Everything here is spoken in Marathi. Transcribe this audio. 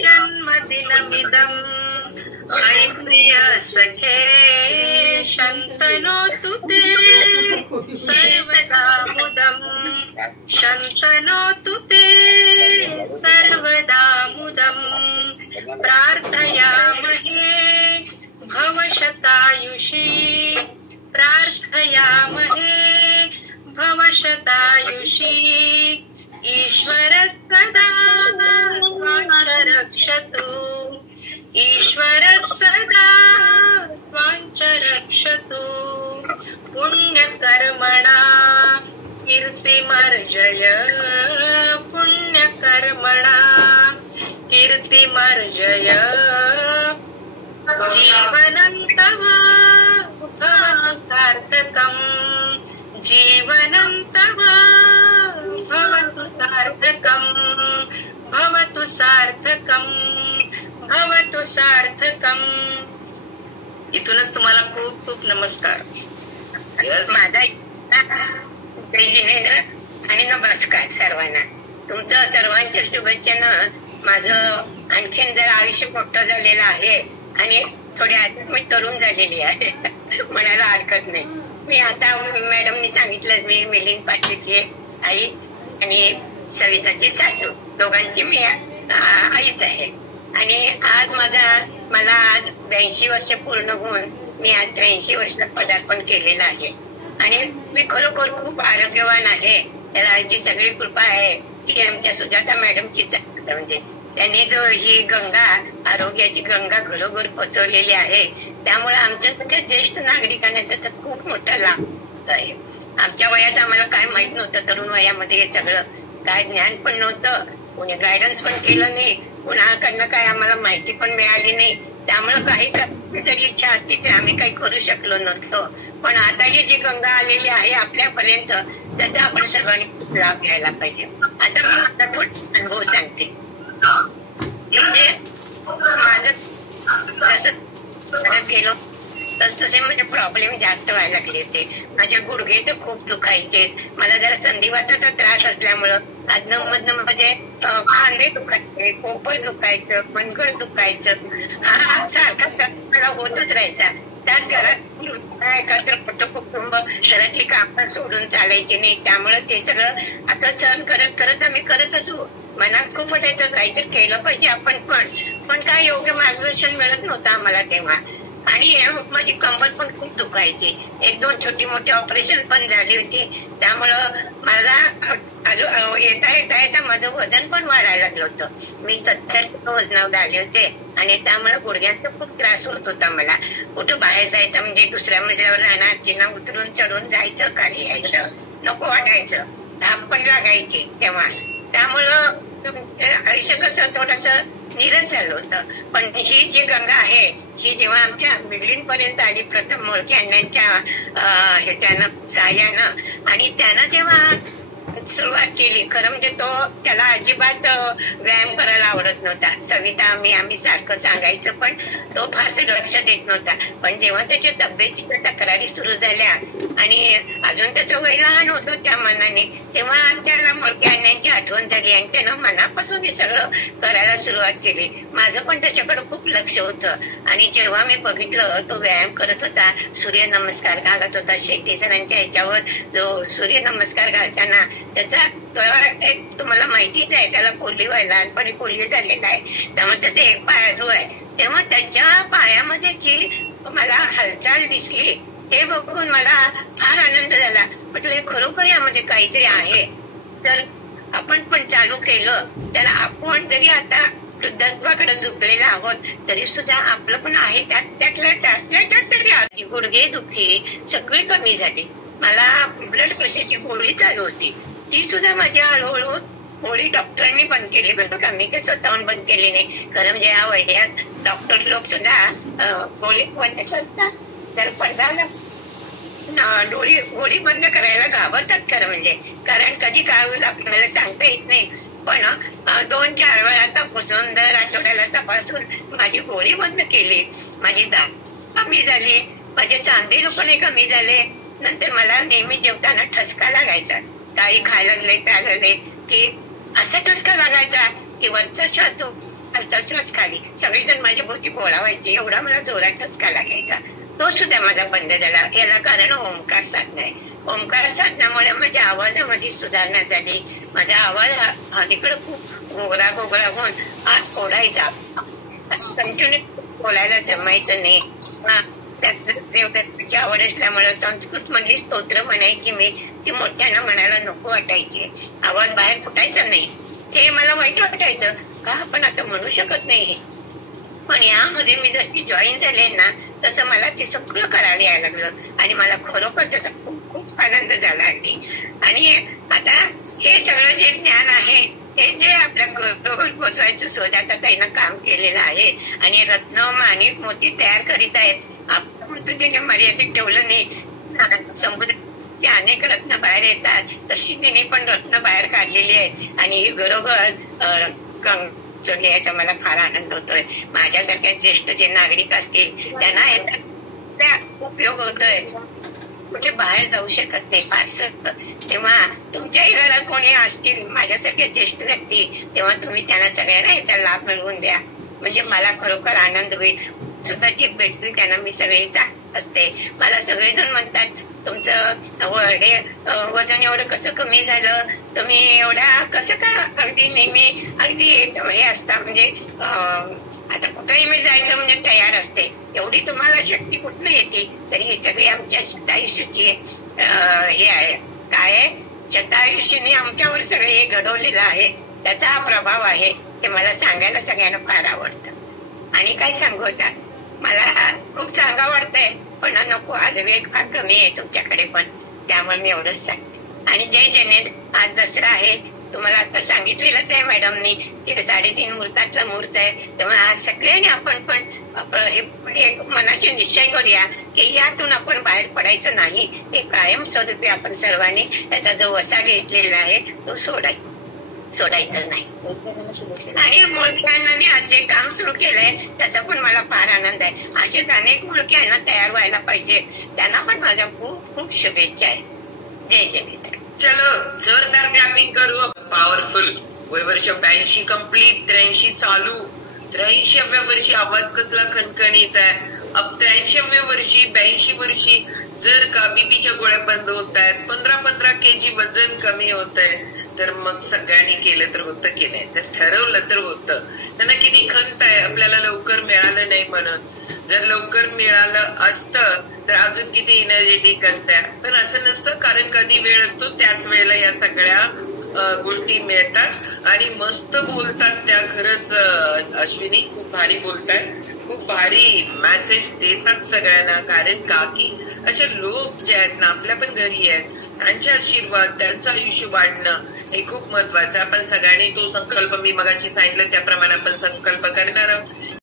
जन्मदिनमिदम् अयि प्रिय सखे शन्तनोतु ते सर्वदा मुदम् शन्तनोतु ते सर्वदा मुदम् प्रार्थयामहे भवशतायुषी प्रार्थयामहे भवशतायुषी ईश्वर सदा त्वां रक्षतु ईश्वर सदा त्वां रक्षतु पुण्यकर्मणा कीर्तिमर्जय पुण्यकर्मणा कीर्तिमर्जय जीवनं तव भवतु सार्थकम् जीवनं तव भवतु सार्थकम् भवतु सार्थकम् भवतु सार्थकम्. इथूनच तुम्हाला खूप खूप नमस्कार. माझा जय जिनेंद्र आणि नमस्कार सर्वांना. तुमचं सर्वांच्या शुभेच्छेनं माझं आणखीन जर आयुष्य मोठं झालेलं आहे आणि थोडी आध्यात्मिक तरुण झालेली आहे म्हणायला हरकत नाही. मी आता मॅडमनी सांगितलं मी मिलिंद पाटीलची आई आणि सविताची सासू दोघांची मी आईच आहे. आणि आज मला आज 82 वर्ष पूर्ण होऊन मी आज 83 वर्षात पदार्पण केलेलं आहे आणि मी खरोखर खूप आरोग्यवान आहे. त्याला आईची सगळी कृपा आहे की आमच्या सुजाता मॅडमचीच म्हणजे त्यांनी जो ही गंगा आरोग्याची गंगा घरोघर पोचवलेली आहे त्यामुळे आमच्या ज्येष्ठ नागरिकांना त्याचा खूप मोठा लाभ होत आहे. आमच्या वयात आम्हाला काय माहित नव्हतं. तरुण वयामध्ये हे सगळं काय ज्ञान पण नव्हतं, कोणी गायडन्स पण केलं नाही, कुणाकडनं काय आम्हाला माहिती पण मिळाली नाही. त्यामुळे काही जरी इच्छा असली तर आम्ही काही करू शकलो नव्हतो. पण आता ही जी गंगा आलेली आहे आपल्यापर्यंत त्याचा आपण सर्वांनी लाभ घ्यायला पाहिजे. आता मी माझा थोडा अनुभव सांगते. म्हणजे माझं जसं गेलो तसे म्हणजे प्रॉब्लेम जास्त व्हायला लागले होते. माझे गुडघे तर खूप दुखायचे. मला जरा संधिवाताचा त्रास असल्यामुळं अधनं मधनं म्हणजे खांदे दुखायचे, पोपट दुखायचं, मनगड दुखायचं. हा सारखा मला होतच राहायचा. त्यात घरात एकत्र कुटुंब घरातली कामं सोडून चालायची नाही. त्यामुळे ते सगळं असं सहन करत करत आम्ही करत असू. मनात खूप वाटायचं काहीतरी केलं पाहिजे आपण पण काय योग्य मार्गदर्शन मिळत नव्हतं आम्हाला तेव्हा. आणि माझी कंबर पण खूप दुखायची. 1-2 छोटी मोठी ऑपरेशन पण झाली होती. त्यामुळं मला येता माझं वजन पण वाढायला लागलं होतं. मी 70 किलो वजनावर आले होते आणि त्यामुळे गुडघ्यांचा खूप त्रास होत होता मला. कुठं बाहेर जायचं म्हणजे दुसऱ्या मजल्यावर राहणार, जिना उतरून चढून जायचं, खाली यायचं नको वाटायचं. धाप पण लागायची तेव्हा. त्यामुळं आयुष्य कसं थोडस निरस झालं होतं. पण ही जी गंगा आहे ही जेव्हा आमच्या मिडलिन पर्यंत आली प्रथम मोळके अण्णांच्या ह्याच्यानं सहाय्यानं आणि त्यानं जेव्हा सुरुवात केली खरं म्हणजे त्याला अजिबात व्यायाम करायला आवडत नव्हता. सविता आम्ही सारखं सांगायचं पण तो फारसं लक्ष देत नव्हता. पण जेव्हा त्याच्या तब्येतीच्या तक्रारी सुरू झाल्या आणि अजून त्याचं वय लहान होतं त्या मनाने तेव्हा त्याला मोळके अण्णांची आठवण झाली आणि त्यानं मनापासून हे सगळं करायला सुरुवात केली. माझं पण त्याच्याकडे खूप लक्ष होतं. आणि जेव्हा मी बघितलं तो व्यायाम करत होता, सूर्यनमस्कार घालत होता, शेट्टी सरांच्या ह्याच्यावर जो सूर्यनमस्कार घालताना त्याचा एक तुम्हाला माहितीच आहे त्याला कोल्ही व्हायला लहानपणी कोल्ही झालेला आहे. त्यामुळे त्याचा एक पाय अधू आहे. तेव्हा त्याच्या पायामध्ये जी मला हालचाल दिसली हे बघून मला फार आनंद झाला. म्हटलं खरोखर यामध्ये काहीतरी आहे. तर आपण पण चालू केलं त्याला. आपण जरी आता वृद्धत्वाकडे झुकलेला आहोत तरी सुद्धा आपलं पण आहे त्यातल्या तरी गुडघे दुखी सगळी कमी झाली. मला ब्लड प्रेशरची गोळी चालू होती ती सुद्धा माझी हळूहळू गोळी डॉक्टरांनी बंद केली. बरं का मी काही स्वतःहून बंद केली नाही. खरं म्हणजे या वयात डॉक्टर लोक सुद्धा गोळी बंद असतात तर पडदा गोळी बंद करायला घाबरतात खरं म्हणजे. कारण कधी काय होईल आपल्याला सांगता येत नाही. पण 2-4 वेळा तपासून दर आठवड्याला तपासून माझी गोळी बंद केली. माझी दाढ कमी झाली, माझे चांदे दुखणे कमी झाले. नंतर मला नेहमी जेवताना ठसका लागायचा. काही खायला लागले प्यायला लागले की असा ठसका लागायचा की वरचा श्वास खालचा आली, सगळेजण माझ्या भोवती बोलावायचे, एवढा मला जोरात ठसका लागायचा. तो सुद्धा माझा बंद झाला. याला कारण ओंकार साधना आहे. ओंकार साधनामुळे माझ्या आवाजामध्ये सुधारणा झाली. माझा आवाज अलीकडे खूप गोगळा गोगळा होऊन आत ओढायचा, कंटिन्यू बोलायला जमायचं नाही. देवदत्ताची आवड असल्यामुळे संस्कृत मधली स्तोत्र म्हणायची मी, ती मोठ्यानं म्हणायला नको वाटायची. आवाज बाहेर फुटायचा नाही. हे मला वाईट वाटायचं का आपण आता म्हणू शकत नाही. पण यामध्ये मी जशी जॉईन झाले ना, तसं मला ते सगळं करायला यायला लागलं आणि मला खरोखर त्याचा खूप खूप आनंद झाला. आणि आता हे सगळं जे ज्ञान आहे, हे जे आपल्या बरोबर बसवायचं सुजाता ताईनं काम केलेलं आहे आणि रत्न माणिक मोती तयार करीत आहेत. आपल्या पद्धतीने मर्यादित ठेवलं नाही. समुद्रात अनेक रत्न बाहेर येतात, तशी तिने पण रत्न बाहेर काढलेली आहेत आणि बरोबर याचा मला फार आनंद होतोय. माझ्यासारख्या ज्येष्ठ जे नागरिक असतील त्यांना याचा उपयोग होतोय. कुठे बाहेर जाऊ शकत नाही फारसं, तेव्हा तुमच्याही घरात कोणी असतील माझ्यासारखे ज्येष्ठ व्यक्ती, तेव्हा तुम्ही त्यांना सगळ्यांना याचा लाभ मिळवून द्या. म्हणजे मला खरोखर आनंद होईल. सुद्धा जी भेटतील त्यांना मी सगळे सांगत असते. मला सगळेजण म्हणतात तुमचं वजन एवढं कसं कमी झालं, तुम्ही एवढ्या कसं का अगदी नेहमी अगदी हे असता, म्हणजे आता कुठेही मी जायचं म्हणजे तयार असते. एवढी तुम्हाला शक्ती कुठनं येते. तरी हे सगळे आमच्या शतायुष्याची हे आहे. काय शतायुष्याने आमच्यावर सगळे हे घडवलेलं आहे, त्याचा हा प्रभाव आहे. ते मला सांगायला सगळ्यांना फार आवडतं. आणि काय सांगू आता, मला खूप सांगा वाटतंय पण नको, आज वेळ फार कमी आहे तुमच्याकडे पण, त्यामुळे मी एवढंच सांगते. आणि जय जनेत, आज दसरा आहे. तुम्हाला आता सांगितलेलंच आहे मॅडमनी, 3:30 मुहूर्तातला मुहूर्त आहे. तेव्हा आज सगळ्यांनी आपण पण एक मनाशी निश्चय करूया की यातून आपण बाहेर पडायचं नाही. हे कायमस्वरूपी आपण सर्वांनी त्याचा जो वसा घेतलेला आहे तो सोडायचं नाही. आणि मुलक्यांनी आज जे काम सुरू केलंय त्याचा पण मला फार आनंद आहे. असेच अनेक मुलक्यांना तयार व्हायला पाहिजे. त्यांना पण माझ्या खूप खूप शुभेच्छा आहे. जय जय. चलो जोरदार क्लॅपिंग करू. पॉवरफुल. वर्ष 82 कम्प्लीट, 83 चालू. 83व्या वर्षी आवाज कसला खणखणीत आहे. 83व्या वर्षी 82 वर्षी जर का बीपीच्या गोळ्या बंद होत आहेत, 15-15 kg वजन कमी होत आहे, तर मग सगळ्यांनी केलं तर होतं की नाही. जर ठरवलं तर होतं. त्यांना किती खंत आहे आपल्याला लवकर मिळालं नाही म्हणून. जर लवकर मिळालं असतं तर अजून किती एनर्जेटिक असत्या. पण असं नसतं, कारण कधी वेळ असतो त्याच वेळेला या सगळ्या गोष्टी मिळतात आणि मस्त बोलतात त्या. खरंच अश्विनी खूप भारी बोलतात, खूप भारी मेसेज देतात सगळ्यांना. कारण का की असे लोक जे आहेत ना आपल्या पण घरी आहेत, त्यांचे आशीर्वाद, त्यांचं आयुष्य वाढणं हे खूप महत्वाचं. आपण सगळ्यांनी तो संकल्प मी मगाशी सांगितलं त्याप्रमाणे आपण संकल्प करणार आहोत.